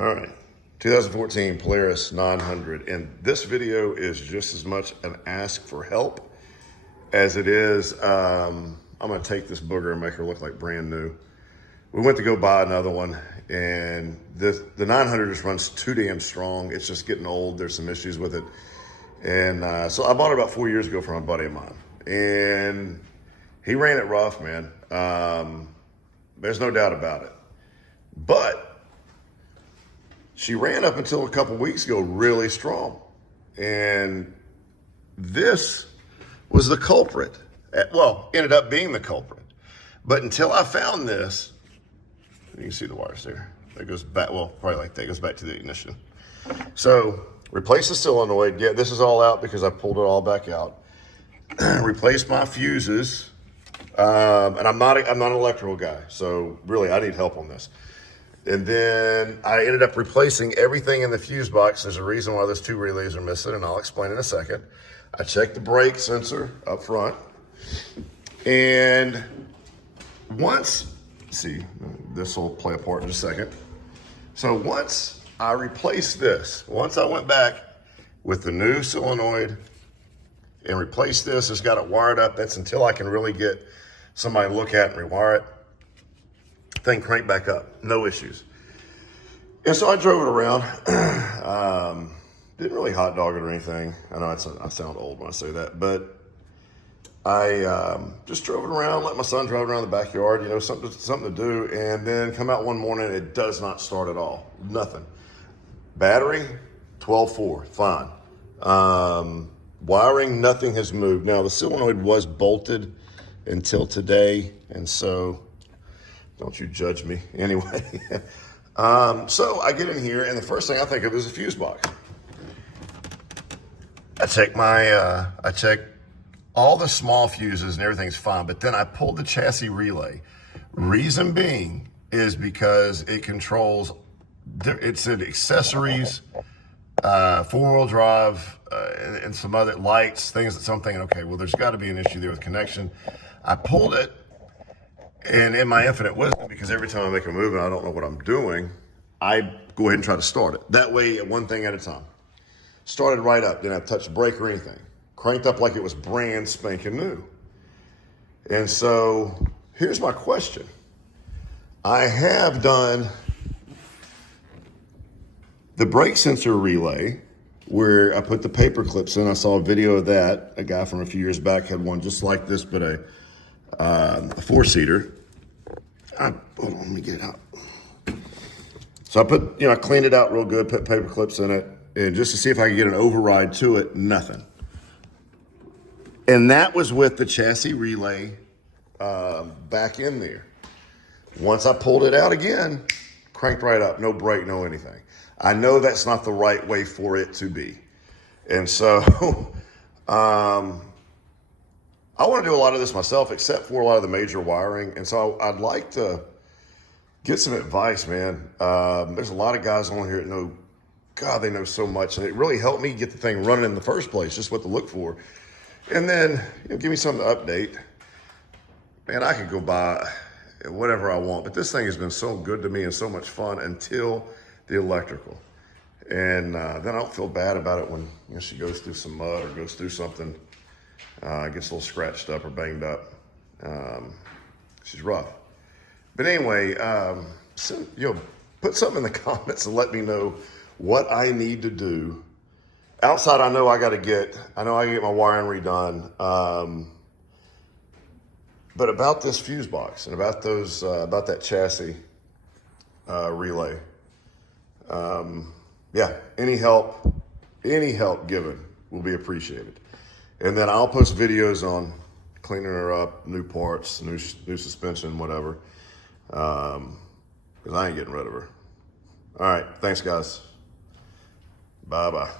All right, 2014 Polaris 900, and this video is just as much an ask for help as it is, I'm gonna take this booger and make her look like brand new. We went to go buy another one, and the 900 just runs too damn strong. It's just getting old. There's some issues with it. And so I bought it about 4 years ago from a buddy of mine, and he ran it rough, man. There's no doubt about it. But she ran up until a couple weeks ago really strong. And this was the culprit. Well, ended up being the culprit. But until I found this, you can see the wires there. That goes back, well, probably like that, goes back to the ignition. So replace the solenoid. Yeah, this is all out because I pulled it all back out. Replace my fuses. And I'm not an electrical guy, so really I need help on this. And then I ended up replacing everything in the fuse box. There's a reason why those two relays are missing, and I'll explain in a second. I checked the brake sensor up front. And once, see, this will play a part in a second. So once I replaced this, once I went back with the new solenoid and replaced this, it's got it wired up. That's until I can really get somebody to look at and rewire it. Thing cranked back up, no issues. And so I drove it around. Didn't really hot dog it or anything. I know I sound old when I say that, but I just drove it around, let my son drive it around the backyard, you know, something to do, and then come out one morning, it does not start at all, nothing. Battery, 12.4, fine. Wiring, nothing has moved. Now the solenoid was bolted until today, and so don't you judge me. Anyway, so I get in here, and the first thing I think of is a fuse box. I check all the small fuses and everything's fine, but then I pulled the chassis relay. Reason being is because it controls, it's in accessories, four-wheel drive, and some other lights, things that I'm thinking, okay, well, there's got to be an issue there with connection. I pulled it, and in my infinite wisdom, because every time I make a move and I don't know what I'm doing, I go ahead and try to start it. That way, one thing at a time. Started right up, didn't have to touch the brake or anything. Cranked up like it was brand spanking new. And so, here's my question. I have done the brake sensor relay, where I put the paper clips in. I saw a video of that. A guy from a few years back had one just like this, but a four-seater. Hold on, let me get it out. So I cleaned it out real good, put paper clips in it, and just to see if I could get an override to it, nothing. And that was with the chassis relay back in there. Once I pulled it out again, cranked right up, no brake, no anything. I know that's not the right way for it to be. And so, I want to do a lot of this myself, except for a lot of the major wiring. And so I'd like to get some advice, man. There's a lot of guys on here that know, God, they know so much. And it really helped me get the thing running in the first place, just what to look for. And then, give me something to update. Man, I could go buy whatever I want, but this thing has been so good to me and so much fun until the electrical. And then I don't feel bad about it when she goes through some mud or goes through something, gets a little scratched up or banged up. She's rough. But anyway, put something in the comments and let me know what I need to do. Outside, I know I got to get my wiring redone. But about this fuse box and about that chassis relay, yeah, any help given will be appreciated. And then I'll post videos on cleaning her up, new parts, new suspension, whatever, because I ain't getting rid of her. All right, thanks, guys. Bye-bye.